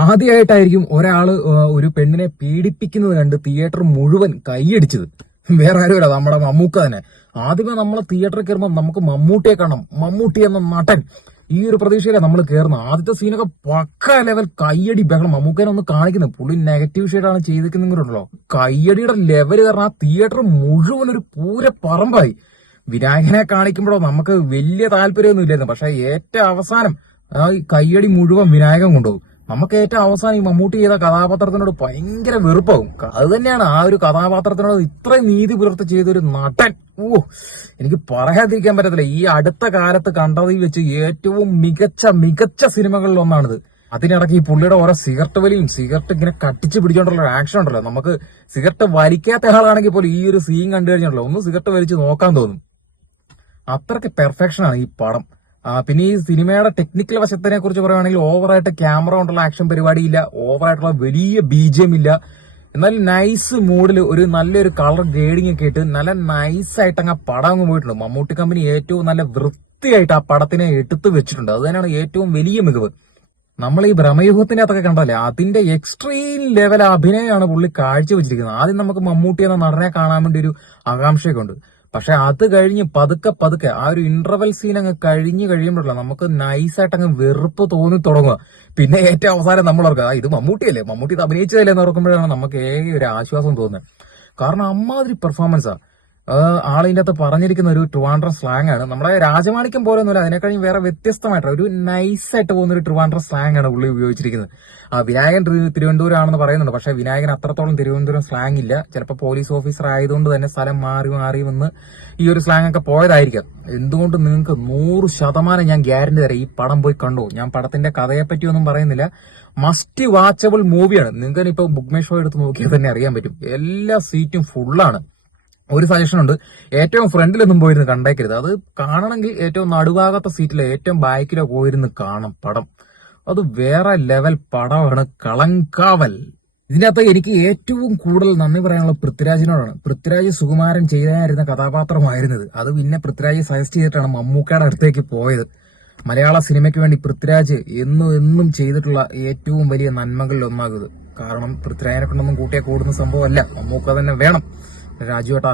ആദ്യമായിട്ടായിരിക്കും ഒരാള് ഒരു പെണ്ണിനെ പീഡിപ്പിക്കുന്നത് കണ്ട് തിയേറ്റർ മുഴുവൻ കൈയടിച്ചത്. വേറെ ആരുമല്ല, നമ്മുടെ മമ്മൂക്ക തന്നെ. ആദ്യമേ നമ്മളെ തിയേറ്ററിൽ കയറുമ്പോൾ നമുക്ക് മമ്മൂട്ടിയെ കാണണം, മമ്മൂട്ടി എന്ന നടൻ. ഈ ഒരു പ്രതീക്ഷയിലാണ് നമ്മൾ കയറുന്നത്. ആദ്യത്തെ സീനൊക്കെ പക്ക ലെവൽ കയ്യടി ബഹളം. മമ്മൂക്കനെ ഒന്ന് കാണിക്കുന്നത് പുള്ളി നെഗറ്റീവ് ഷെയ്ഡാണ് ചെയ്തിരിക്കുന്നുണ്ടല്ലോ. കയ്യടിയുടെ ലെവല് കാരണം ആ തിയേറ്റർ മുഴുവൻ ഒരു പൂര പറമ്പായി. വിനായകനെ കാണിക്കുമ്പോഴോ നമുക്ക് വലിയ താല്പര്യമൊന്നും ഇല്ലായിരുന്നു. പക്ഷെ ഏറ്റവും അവസാനം ആ കയ്യടി മുഴുവൻ വിനായകൻ കൊണ്ടുപോകും. നമുക്ക് ഏറ്റവും അവസാനം ഈ മമ്മൂട്ടി ചെയ്ത കഥാപാത്രത്തിനോട് ഭയങ്കര വെറുപ്പാവും. അത് തന്നെയാണ് ആ ഒരു കഥാപാത്രത്തിനോട് ഇത്രയും നീതി പുലർത്തി ചെയ്തൊരു നടൻ. എനിക്ക് പറയാതിരിക്കാൻ പറ്റത്തില്ല. ഈ അടുത്ത കാലത്ത് കണ്ടതിൽ വെച്ച് ഏറ്റവും മികച്ച സിനിമകളിൽ ഒന്നാണിത്. അതിനിടയ്ക്ക് ഈ പുള്ളിയുടെ ഓരോ സിഗരറ്റ് വലിയും സിഗരറ്റ് ഇങ്ങനെ കട്ടിച്ച് പിടിച്ചോണ്ടുള്ള ആക്ഷൻ ഉണ്ടല്ലോ. നമുക്ക് സിഗരറ്റ് വലിക്കാത്ത ആളാണെങ്കിൽ പോലും ഈ ഒരു സീൻ കണ്ടു കഴിഞ്ഞാണല്ലോ ഒന്ന് സിഗരറ്റ് വലിച്ച് നോക്കാൻ തോന്നും. അത്രയ്ക്ക് പെർഫെക്ഷനാണ് ഈ പടം. പിന്നെ ഈ സിനിമയുടെ ടെക്നിക്കൽ വശത്തിനെ കുറിച്ച് പറയുകയാണെങ്കിൽ ഓവറായിട്ട് ക്യാമറ കൊണ്ടുള്ള ആക്ഷൻ പരിപാടിയില്ല, ഓവറായിട്ടുള്ള വലിയ BGM ഇല്ല. എന്നാൽ നൈസ് മൂഡിൽ ഒരു നല്ലൊരു കളർ ഗ്രേഡിംഗ് ഒക്കെ ഇട്ട് നല്ല നൈസായിട്ട് അങ്ങ് പടം അങ്ങ് പോയിട്ടുണ്ട്. മമ്മൂട്ടി കമ്പനി ഏറ്റവും നല്ല വൃത്തിയായിട്ട് ആ പടത്തിനെ എടുത്തു വെച്ചിട്ടുണ്ട്. അത് തന്നെയാണ് ഏറ്റവും വലിയ മികവ്. നമ്മൾ ഈ ഭ്രമയുഗത്തിന്റെ അതൊക്കെ കണ്ടല്ലേ, അതിന്റെ എക്സ്ട്രീം ലെവൽ അഭിനയമാണ് പുള്ളി കാഴ്ചവെച്ചിരിക്കുന്നത്. ആദ്യം നമുക്ക് മമ്മൂട്ടി എന്ന നടനെ കാണാൻ വേണ്ടി ഒരു ആകാംക്ഷയൊക്കെ ഉണ്ട്. പക്ഷെ അത് കഴിഞ്ഞ് പതുക്കെ ആ ഒരു ഇന്റർവെൽ സീൻ അങ്ങ് കഴിയുമ്പോഴല്ല നമുക്ക് നൈസായിട്ട് അങ്ങ് വെറുപ്പ് തോന്നി തുടങ്ങുക. പിന്നെ ഏറ്റവും അവസാനം നമ്മൾ ഓർക്കുക ഇത് മമ്മൂട്ടിയല്ലേ, മമ്മൂട്ടി ഇത് അഭിനയിച്ചതല്ലേ എന്ന് ഓർക്കുമ്പോഴാണ് നമുക്ക് ഏക ഒരു ആശ്വാസം തോന്നുന്നത്. കാരണം അമ്മാതിരി പെർഫോമൻസാ. ആളിന്റെ അകത്ത് പറഞ്ഞിരിക്കുന്ന ഒരു ട്രിവാൻഡ്രം സ്ലാങ് ആണ്. നമ്മുടെ രാജമാണിക്യം പോലെ ഒന്നുമില്ല, അതിനെക്കാളും വേറെ വ്യത്യസ്തമായിട്ടുള്ള ഒരു നൈസായിട്ട് പോകുന്ന ഒരു ട്രിവാൻഡ്രം സ്ലാങ് ആണ് പുള്ളി ഉപയോഗിച്ചിരിക്കുന്നത്. വിനായകൻ തിരുവനന്തപുരം ആണെന്ന് പറയുന്നുണ്ട്. പക്ഷെ വിനായകൻ അത്രത്തോളം തിരുവനന്തപുരം സ്ലാങ് ഇല്ല. ചിലപ്പോൾ പോലീസ് ഓഫീസർ ആയതുകൊണ്ട് തന്നെ സ്ഥലം മാറി വന്ന് ഈ ഒരു സ്ലാങ് ഒക്കെ പോയതായിരിക്കാം. എന്തുകൊണ്ട് നിങ്ങൾക്ക് 100% ഞാൻ ഗ്യാരണ്ടി തരാം, ഈ പടം പോയി കണ്ടു. ഞാൻ പടത്തിന്റെ കഥയെ പറ്റിയൊന്നും പറയുന്നില്ല. മസ്റ്റ് വാച്ചബിൾ മൂവിയാണ്. നിങ്ങൾക്ക് ഇപ്പൊ ബുക്ക് മൈ ഷോ എടുത്ത് നോക്കിയാൽ തന്നെ അറിയാൻ പറ്റും, എല്ലാ സീറ്റും ഫുള്ളാണ്. ഒരു സജഷൻ ഉണ്ട്, ഏറ്റവും ഫ്രണ്ടിലൊന്നും പോയിരുന്ന് കണ്ടേക്കരുത്. അത് കാണണമെങ്കിൽ ഏറ്റവും നടുഭാഗത്തെ സീറ്റിലോ ഏറ്റവും ബാക്കിലോ പോയിരുന്ന് കാണണം പടം. അത് വേറെ ലെവൽ പടമാണ് കളങ്കാവൽ. ഇതിനകത്ത് എനിക്ക് ഏറ്റവും കൂടുതൽ നന്ദി പറയാനുള്ള പൃഥ്വിരാജിനോടാണ്. പൃഥ്വിരാജ് സുകുമാരൻ ചെയ്യാനായിരുന്ന കഥാപാത്രമായിരുന്നത്. അത് പിന്നെ പൃഥ്വിരാജ് സജസ്റ്റ് ചെയ്തിട്ടാണ് മമ്മൂക്കയുടെ അടുത്തേക്ക് പോയത്. മലയാള സിനിമയ്ക്ക് വേണ്ടി പൃഥ്വിരാജ് എന്നും ചെയ്തിട്ടുള്ള ഏറ്റവും വലിയ നന്മകളിൽ ഒന്നാകുന്നത്. കാരണം പൃഥ്വിരാജിനെ കൊണ്ടൊന്നും കൂട്ടിയാൽ കൂടുന്ന സംഭവമല്ല, മമ്മൂക്ക തന്നെ വേണം. രാജുവേട്ടാ